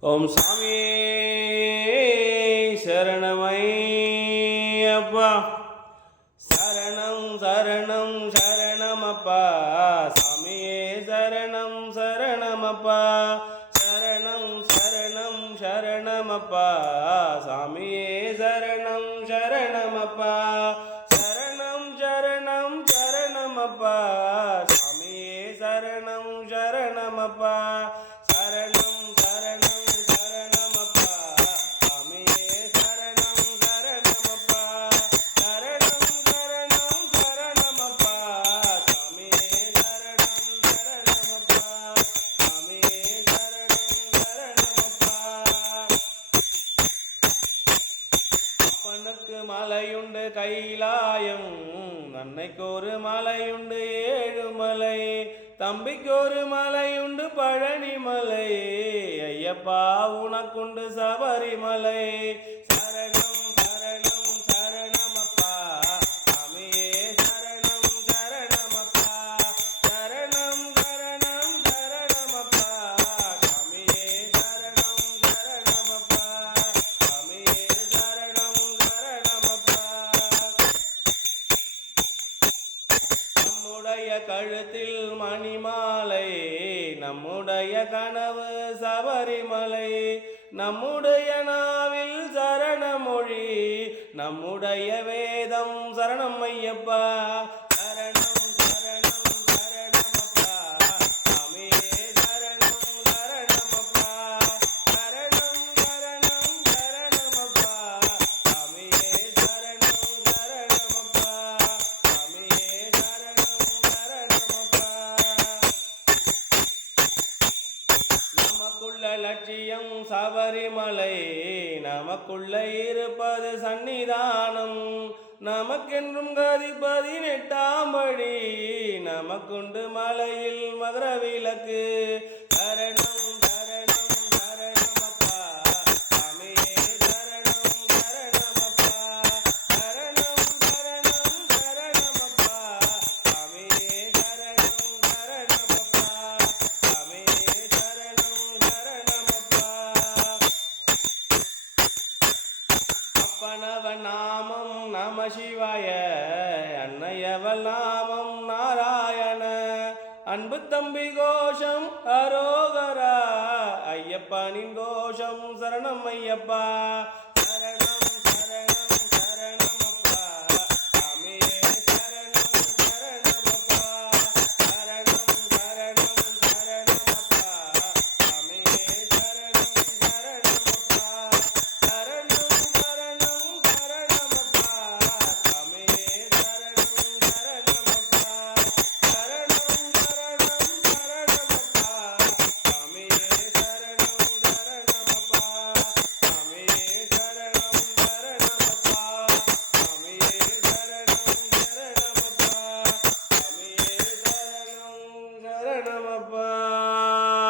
ஓம் சாமி சரணமையப்பா. சரணம் சரணம் சரணமப்பா. சாமியே சரணம் சரணமப்பா. சரணம் சரணம் சரணமப்பா. சாமியே சரணம் சரணமப்பா. சரணம் சரணம் சரணமப்பா. சாமியே சரணம் சரணமப்பா. சரணம் அப்பனுக்கு மலையுண்டு கைலாயம், அன்னைக்கு ஒரு மலையுண்டு ஏழுமலை, தம்பிக்கு ஒரு மலையுண்டு பழனிமலை, ஐயப்பா உனக்குண்டு சபரிமலை. சரணம் சரணம் சரணமப்பா. சாமியே சரணம் சரணமப்பா. சரணம் சரணம் சரணமப்பா. சாமியே சரணம் சரணமப்பா. சாமியே சரணம் சரணமப்பா. நம்முடைய கழுத்தில் மணிமாலை, நம்முடைய கனவு சபரிமலை, நம்முடைய நாவில் சரணமொழி, நம்முடைய வேதம் சரணம் ஐயப்பா. சரணம் சரணம் சரணமப்பா. சாமியே சரணம் சரணமப்பா. சரணம் சரணம் சரணமப்பா. சாமியே சரணம் சரணமப்பா. சாமியே சரணம் சரணமப்பா. நமக்குள்ள லட்சியம் சபரிமலை, நமக்குள்ள இருப்பது சன்னிதானம், நமக்கென்றும் கதி 18ஆம் படி, நமக்குண்டு மலையில் மகர விளக்கு. சரணம் சரணம் சரணமப்பா. சாமியே சரணம் சரணமப்பா. சரணம் சரணம் சரணமப்பா. சாமியே சரணம் சரணமப்பா. சாமியே சரணம் சரணமப்பா. அப்பனவன் நாமம் நம சிவாய, அன்னையவள் நாமம் நாராயண, அன்பு தம்பி கோஷம் அரோகரா, ஐயப்பனின் கோஷம் சரணம் ஐயப்பா.